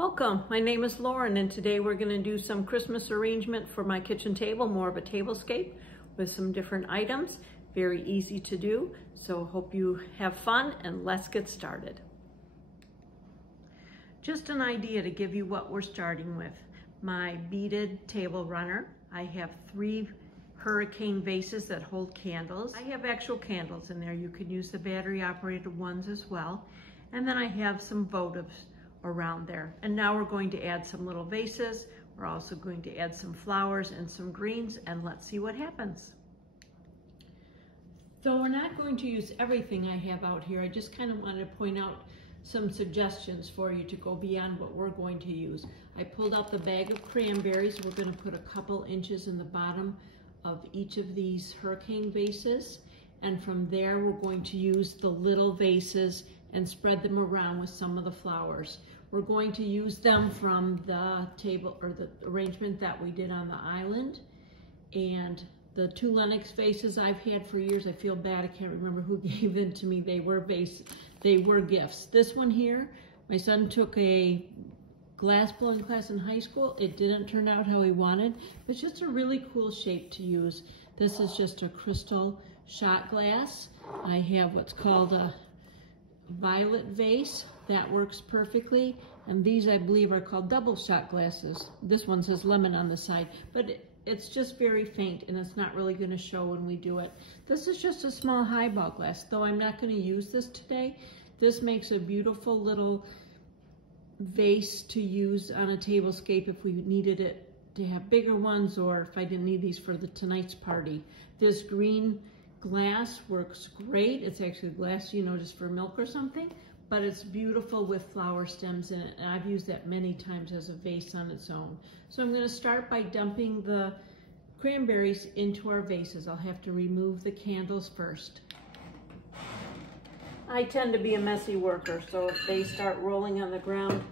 Welcome, my name is Lauren and today we're going to do some Christmas arrangement for my kitchen table, more of a tablescape with some different items. Very easy to do, so hope you have fun and let's get started. Just an idea to give you what we're starting with. My beaded table runner. I have 3 hurricane vases that hold candles. I have actual candles in there. You can use the battery operated ones as well. And then I have some votives around there. And now we're going to add some little vases. We're also going to add some flowers and some greens, and let's see what happens. So we're not going to use everything I have out here. I just kind of wanted to point out some suggestions for you to go beyond what we're going to use. I pulled out the bag of cranberries. We're going to put a couple inches in the bottom of each of these hurricane vases. And from there, we're going to use the little vases and spread them around with some of the flowers. We're going to use them from the table or the arrangement that we did on the island. And the 2 Lenox vases I've had for years. I feel bad, I can't remember who gave them to me. They were gifts. This one here, my son took a glass blowing class in high school. It didn't turn out how he wanted. It's just a really cool shape to use. This is just a crystal shot glass. I have what's called a violet vase. That works perfectly. And these, I believe, are called double shot glasses. This one says lemon on the side, but it's just very faint and it's not really going to show when we do it. This is just a small highball glass, though I'm not going to use this today. This makes a beautiful little vase to use on a tablescape if we needed it to have bigger ones, or if I didn't need these for tonight's party. This green glass works great. It's actually glass, you know, just for milk or something, but it's beautiful with flower stems in it, and I've used that many times as a vase on its own. So I'm going to start by dumping the cranberries into our vases. I'll have to remove the candles first. I tend to be a messy worker, so if they start rolling on the ground,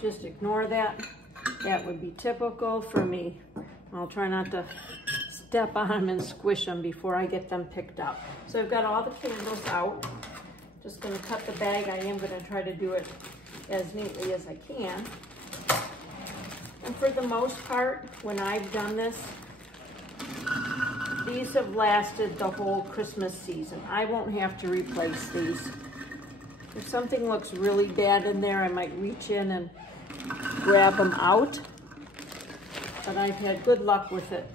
just ignore that. That would be typical for me. I'll try not to step on them and squish them before I get them picked up. So I've got all the candles out. Just going to cut the bag. I am going to try to do it as neatly as I can. And for the most part, when I've done this, these have lasted the whole Christmas season. I won't have to replace these. If something looks really bad in there, I might reach in and grab them out. But I've had good luck with it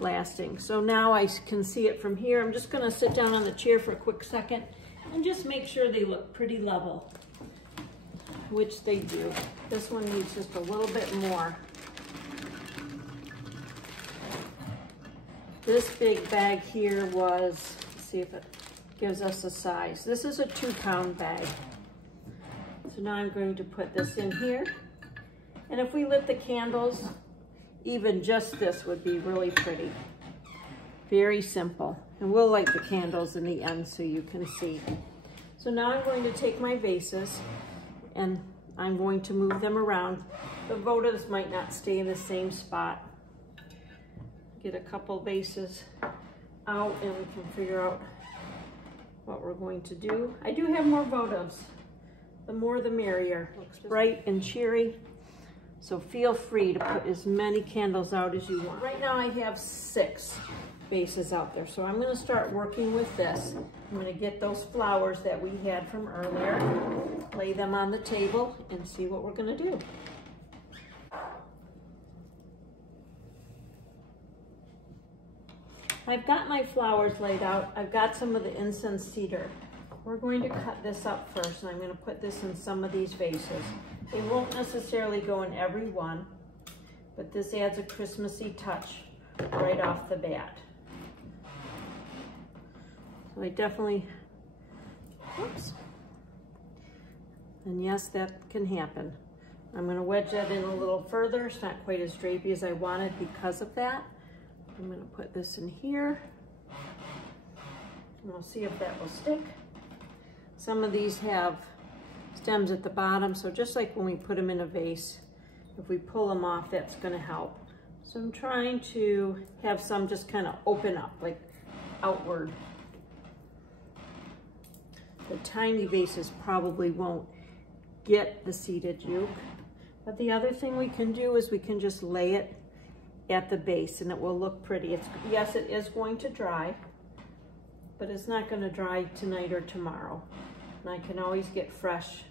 lasting. So now I can see it from here. I'm just going to sit down on the chair for a quick second and just make sure they look pretty level, which they do. This one needs just a little bit more. This big bag here was, let's see if it gives us a size. This is a 2-pound bag. So now I'm going to put this in here. And if we lit the candles, even just this would be really pretty. Very simple. And we'll light the candles in the end so you can see. So now I'm going to take my vases and I'm going to move them around. The votives might not stay in the same spot. Get a couple vases out and we can figure out what we're going to do. I do have more votives. The more the merrier. Looks bright and cheery. So feel free to put as many candles out as you want. Right now I have 6 vases out there. So I'm going to start working with this. I'm going to get those flowers that we had from earlier, lay them on the table and see what we're going to do. I've got my flowers laid out. I've got some of the incensed cedar. We're going to cut this up first, and I'm going to put this in some of these vases. They won't necessarily go in every one, but this adds a Christmassy touch right off the bat. So I definitely, whoops. And yes, that can happen. I'm going to wedge that in a little further. It's not quite as drapey as I wanted because of that. I'm going to put this in here, and we'll see if that will stick. Some of these have stems at the bottom, so just like when we put them in a vase, if we pull them off, that's going to help. So I'm trying to have some just kind of open up, like outward. The tiny vases probably won't get the seated juke. But the other thing we can do is we can just lay it at the base and it will look pretty. Yes, it is going to dry, but it's not going to dry tonight or tomorrow. And I can always get fresh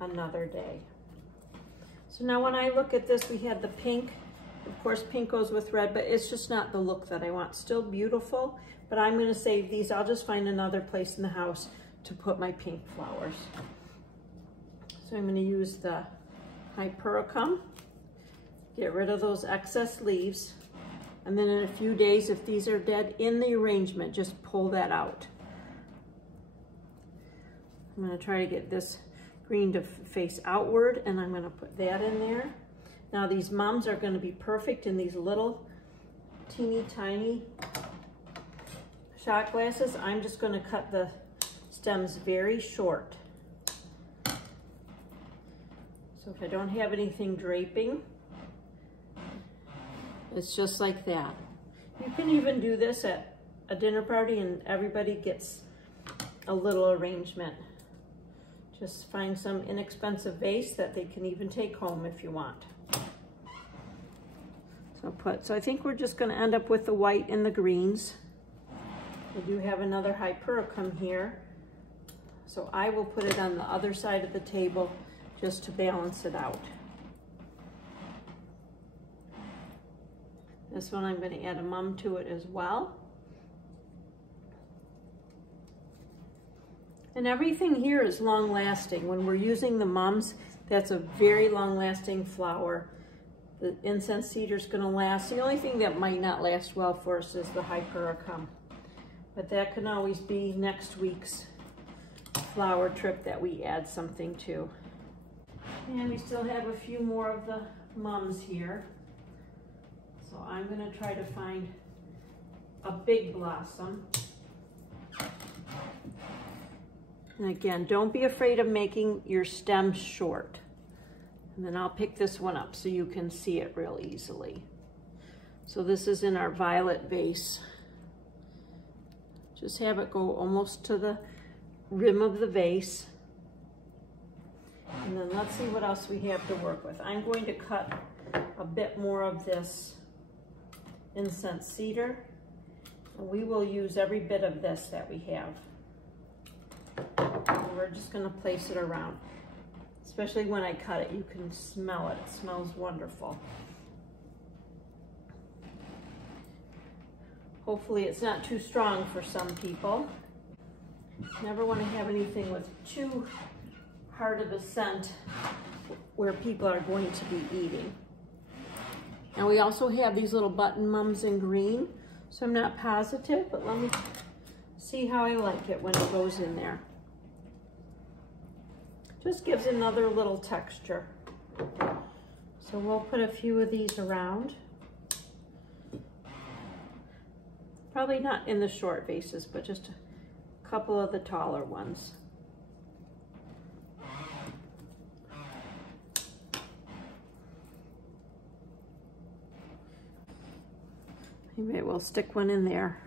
another day. So now when I look at this, we had the pink. Of course, pink goes with red, but it's just not the look that I want. Still beautiful, but I'm going to save these. I'll just find another place in the house to put my pink flowers. So I'm going to use the hypericum, get rid of those excess leaves, and then in a few days, if these are dead in the arrangement, just pull that out. I'm going to try to get this green to face outward, and I'm going to put that in there. Now these mums are going to be perfect in these little teeny tiny shot glasses. I'm just going to cut the stems very short. So if I don't have anything draping, it's just like that. You can even do this at a dinner party and everybody gets a little arrangement. Just find some inexpensive vase that they can even take home if you want. So I think we're just going to end up with the white and the greens. I do have another hypericum here, so I will put it on the other side of the table just to balance it out. This one I'm going to add a mum to it as well. And everything here is long lasting. When we're using the mums, that's a very long lasting flower. The incensed cedar is going to last. The only thing that might not last well for us is the hypericum. But that can always be next week's flower trip that we add something to. And we still have a few more of the mums here. So I'm going to try to find a big blossom. And again, don't be afraid of making your stems short. And then I'll pick this one up so you can see it real easily. So this is in our violet vase. Just have it go almost to the rim of the vase. And then let's see what else we have to work with. I'm going to cut a bit more of this incensed cedar. And we will use every bit of this that we have. And we're just going to place it around. Especially when I cut it, you can smell it. It smells wonderful. Hopefully it's not too strong for some people. Never want to have anything with too hard of a scent where people are going to be eating. And we also have these little button mums in green, so I'm not positive, but let me see how I like it when it goes in there. Just gives another little texture. So we'll put a few of these around. Probably not in the short vases, but just a couple of the taller ones. Maybe we'll stick one in there.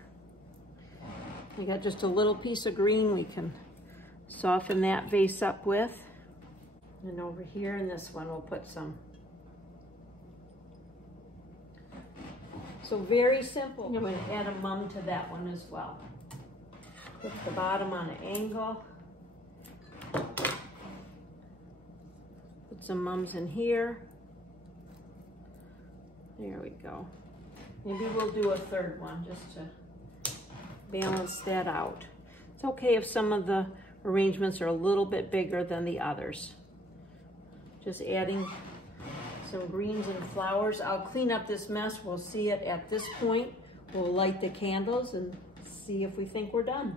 We got just a little piece of green we can soften that vase up with. And over here in this one, we'll put some. So very simple. I'm going to add a mum to that one as well. Put the bottom on an angle. Put some mums in here. There we go. Maybe we'll do a third one just to balance that out. It's okay if some of the arrangements are a little bit bigger than the others. Just adding some greens and flowers. I'll clean up this mess. We'll see it at this point. We'll light the candles and see if we think we're done.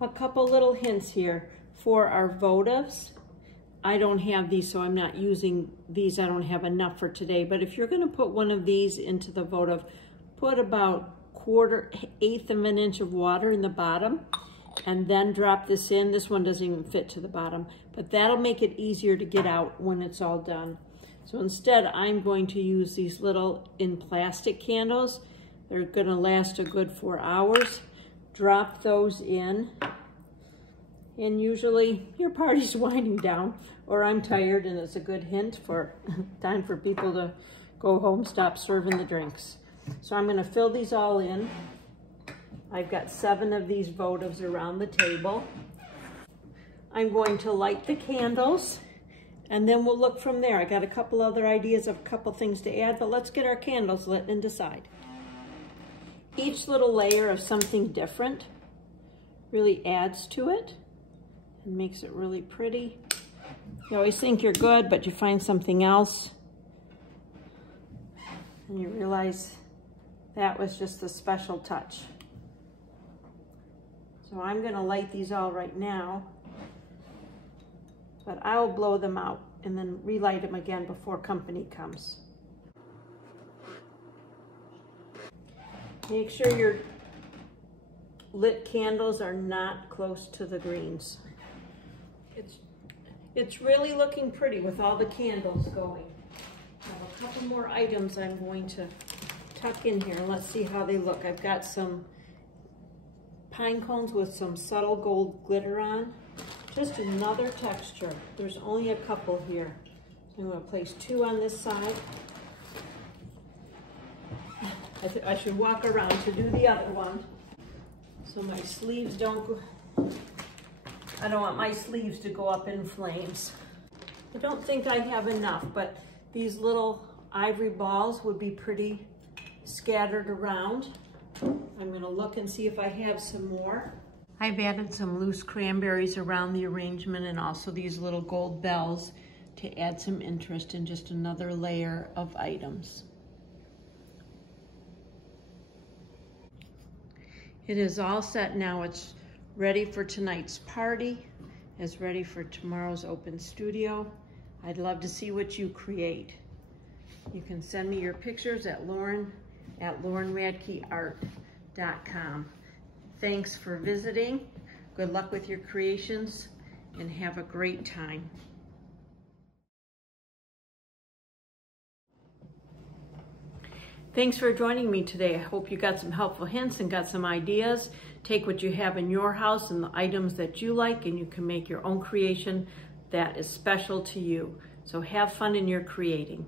A couple little hints here for our votives. I don't have these, so I'm not using these. I don't have enough for today, but if you're going to put one of these into the votive, put about 1/4 of an inch of water in the bottom and then drop this in. This one doesn't even fit to the bottom, but that'll make it easier to get out when it's all done. So instead, I'm going to use these little in plastic candles. They're gonna last a good 4 hours. Drop those in. And usually your party's winding down, or I'm tired, and it's a good hint for time for people to go home, stop serving the drinks. So I'm gonna fill these all in. I've got 7 of these votives around the table. I'm going to light the candles, and then we'll look from there. I got a couple other ideas of a couple things to add, but let's get our candles lit and decide. Each little layer of something different really adds to it and makes it really pretty. You always think you're good, but you find something else, and you realize that was just a special touch. So I'm gonna light these all right now, but I'll blow them out and then relight them again before company comes. Make sure your lit candles are not close to the greens. It's really looking pretty with all the candles going. I have a couple more items I'm going to tuck in here. Let's see how they look. I've got some pine cones with some subtle gold glitter on. Just another texture. There's only a couple here. I'm going to place 2 on this side. I should walk around to do the other one so my sleeves don't go. I don't want my sleeves to go up in flames. I don't think I have enough, but these little ivory balls would be pretty scattered around. I'm gonna look and see if I have some more. I've added some loose cranberries around the arrangement, and also these little gold bells to add some interest in just another layer of items. It is all set now. It's ready for tonight's party. It's ready for tomorrow's open studio. I'd love to see what you create. You can send me your pictures at lauren@laurenradkeart.com. Thanks for visiting. Good luck with your creations, and have a great time. Thanks for joining me today. I hope you got some helpful hints and got some ideas. Take what you have in your house and the items that you like, and you can make your own creation that is special to you. So have fun in your creating.